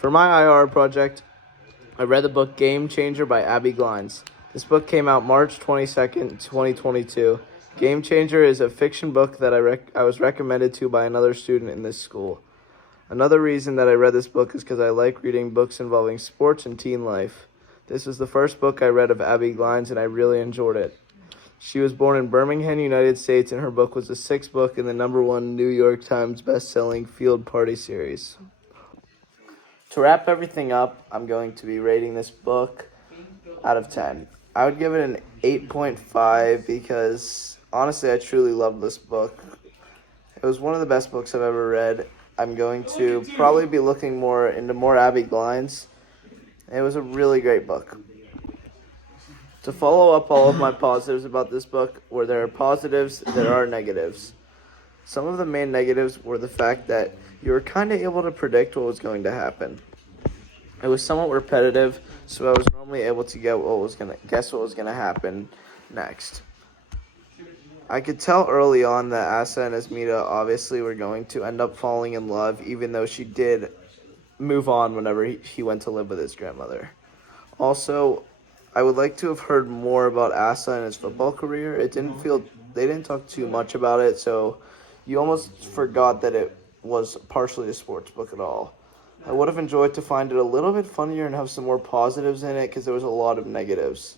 For my IR project, I read the book Game Changer by Abby Glines. This book came out March 22nd, 2022. Game Changer is a fiction book that I was recommended to by another student in this school. Another reason that I read this book is because I like reading books involving sports and teen life. This was the first book I read of Abby Glines, and I really enjoyed it. She was born in Birmingham, United States, and her book was the sixth book in the #1 New York Times best-selling Field Party series. To wrap everything up, I'm going to be rating this book out of 10. I would give it an 8.5 because, honestly, I truly loved this book. It was one of the best books I've ever read. I'm going to probably be looking into more Abby Glines. It was a really great book. To follow up all of my positives about this book, where there are positives, there are negatives. Some of the main negatives were the fact that you were kind of able to predict what was going to happen. It was somewhat repetitive, so I was normally able to guess what was going to happen next. I could tell early on that Asa and Asmita obviously were going to end up falling in love, even though she did move on whenever he went to live with his grandmother. Also, I would like to have heard more about Asa and his football career. They didn't talk too much about it, so you almost forgot that it was partially a sports book at all. I would have enjoyed to find it a little bit funnier and have some more positives in it because there was a lot of negatives.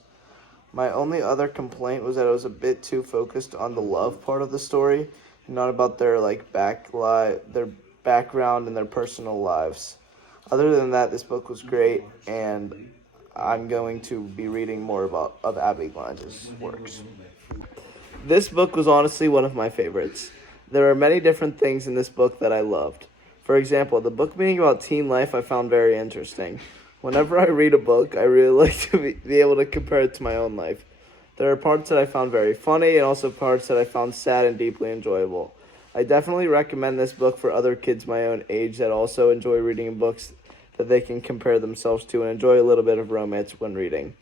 My only other complaint was that it was a bit too focused on the love part of the story and not about their background and their personal lives. Other than that, this book was great, and I'm going to be reading more of Abby Glines' works. This book was honestly one of my favorites. There are many different things in this book that I loved. For example, the book being about teen life I found very interesting. Whenever I read a book, I really like to be able to compare it to my own life. There are parts that I found very funny and also parts that I found sad and deeply enjoyable. I definitely recommend this book for other kids my own age that also enjoy reading books that they can compare themselves to and enjoy a little bit of romance when reading.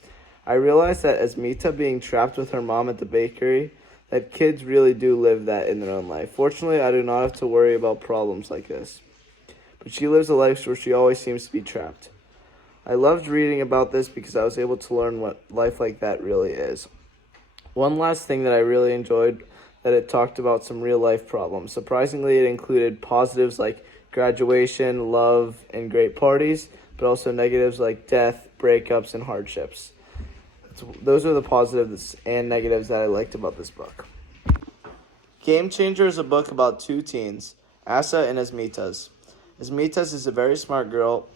I realized that Asmita being trapped with her mom at the bakery, that kids really do live that in their own life. Fortunately, I do not have to worry about problems like this. But she lives a life where she always seems to be trapped. I loved reading about this because I was able to learn what life like that really is. One last thing that I really enjoyed, that it talked about some real life problems. Surprisingly, it included positives like graduation, love, and great parties, but also negatives like death, breakups, and hardships. Those are the positives and negatives that I liked about this book. Game Changer is a book about two teens, Asa and Asmitas. Asmitas is a very smart girl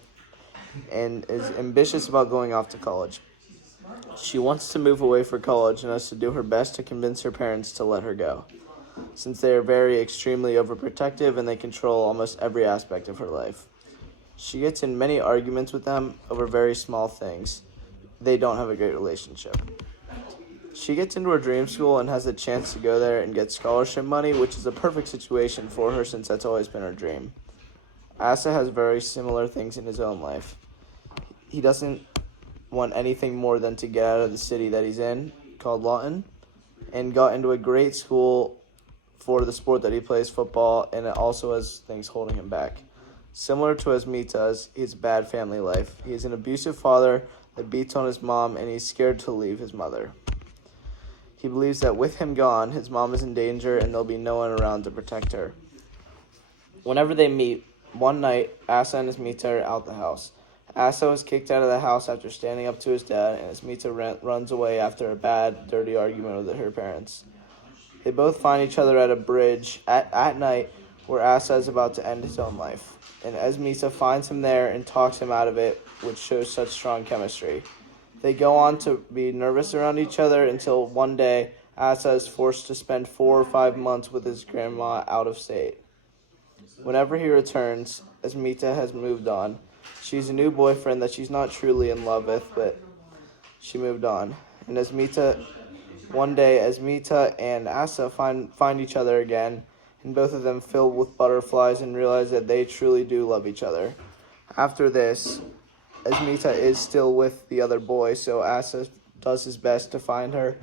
and is ambitious about going off to college. She wants to move away for college and has to do her best to convince her parents to let her go, since they are extremely overprotective and they control almost every aspect of her life. She gets in many arguments with them over very small things. They don't have a great relationship. She gets into her dream school and has a chance to go there and get scholarship money, which is a perfect situation for her since that's always been her dream. Asa has very similar things in his own life. He doesn't want anything more than to get out of the city that he's in, called Lawton, and got into a great school for the sport that he plays, football, and it also has things holding him back. Similar to Asmita's, he has a bad family life. He is an abusive father that beats on his mom, and he's scared to leave his mother. He believes that with him gone, his mom is in danger and there'll be no one around to protect her. Whenever they meet, one night, Asa and Asmita are out the house. Asa was kicked out of the house after standing up to his dad, and Asmita runs away after a bad, dirty argument with her parents. They both find each other at a bridge at night where Asa is about to end his own life, and Asmita finds him there and talks him out of it, which shows such strong chemistry. They go on to be nervous around each other until one day Asa is forced to spend 4 or 5 months with his grandma out of state. Whenever he returns, Asmita has moved on. She's a new boyfriend that she's not truly in love with, but she moved on. And one day, Asmita and Asa find each other again, and both of them filled with butterflies and realize that they truly do love each other. After this, Asmita is still with the other boy, so Asa does his best to find her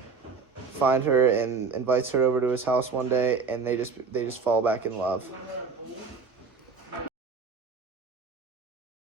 and invites her over to his house one day, and they just fall back in love.